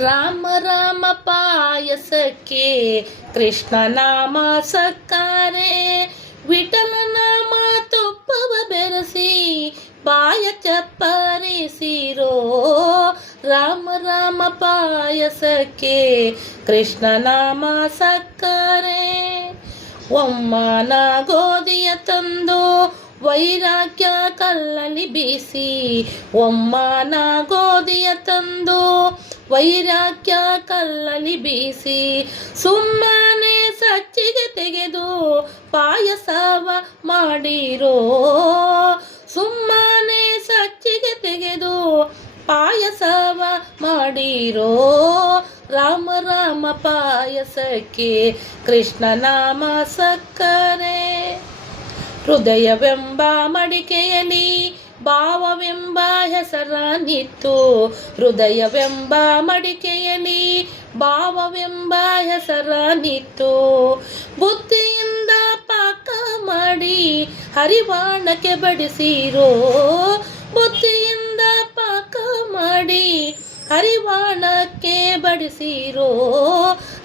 ರಾಮ ರಾಮ ಪಾಯಸಕ್ಕೆ ಕೃಷ್ಣ ನಾಮ ಸಕ್ಕರೆ ವಿಠಲ ನಾಮ ತುಪ್ಪವ ಬೆರೆಸಿ ಬಾಯ ಚಪ್ಪರಿಸಿರೋ ರಾಮ ರಾಮ ಪಾಯಸಕ್ಕೆ ಕೃಷ್ಣ ನಾಮ ಸಕ್ಕರೆ ಒಮ್ಮನ ಗೋಧಿಯ ತಂದು ವೈರಾಗ್ಯ ಕಲ್ಲಲ್ಲಿ ಬೀಸಿ ಒಮ್ಮನ ಗೋಧಿಯ ತಂದು ವೈರಾಗ್ಯ ಕಲ್ಲಲ್ಲಿ ಬೀಸಿ ಸುಮ್ಮನೆ ಸಚ್ಚಿಗೆ ತೆಗೆದು ಪಾಯಸವ ಮಾಡಿರೋ ಸುಮ್ಮನೆ ಸಚ್ಚಿಗೆ ತೆಗೆದು ಪಾಯಸವ ಮಾಡಿರೋ ರಾಮ ರಾಮ ಪಾಯಸಕ್ಕೆ ಕೃಷ್ಣ ನಾಮ ಸಕ್ಕರೆ ಹೃದಯವೆಂಬ ಮಡಿಕೆಯಲ್ಲಿ ಭಾವವೆಂಬ ಹೆಸರಾನಿತ್ತು ಹೃದಯವೆಂಬ ಮಡಿಕೆಯಲ್ಲಿ ಭಾವವೆಂಬ ಹೆಸರಾನಿತ್ತು ಬುದ್ಧಿಯಿಂದ ಪಾಕ ಮಾಡಿ ಹರಿವಾಣಕ್ಕೆ ಬಡಿಸಿರೋ ಬುದ್ಧಿಯಿಂದ ಪಾಕ ಮಾಡಿ ಹರಿವಾಣಕ್ಕೆ ಬಡಿಸಿರೋ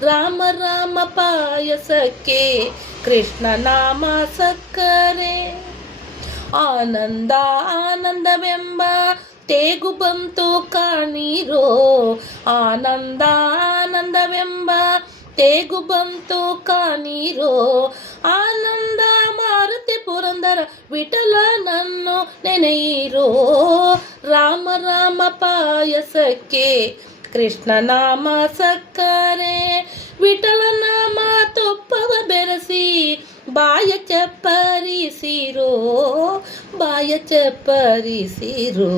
ರಾಮ ರಾಮ ಪಾಯಸಕ್ಕೆ ಕೃಷ್ಣ ನಾಮ ಸಕ್ಕರೆ ಆನಂದ ಆನಂದವೆಂಬ ತೇಗು ಬಂತು ಕಾಣಿರೋ ಆನಂದ ಆನಂದವೆಂಬ ತೇಗು ಬಂತು ಕಾಣಿರೋ ಆನಂದ ಮಾರುತಿ ಪುರಂದರ ವಿಠಲನನ್ನು ನೆನೆಯಿರೋ ರಾಮ ರಾಮ ಪಾಯಸಕ್ಕೆ ಕೃಷ್ಣ ನಾಮ ಸಕ್ಕರೆ ವಿಠಲ ನಾಮ ತುಪ್ಪವ ಬೆರೆಸಿ ಬಾಯ ಚಪ್ಪರಿಸಿರೋ ಬಾಯ ಚಪ್ಪರಿಸಿರೋ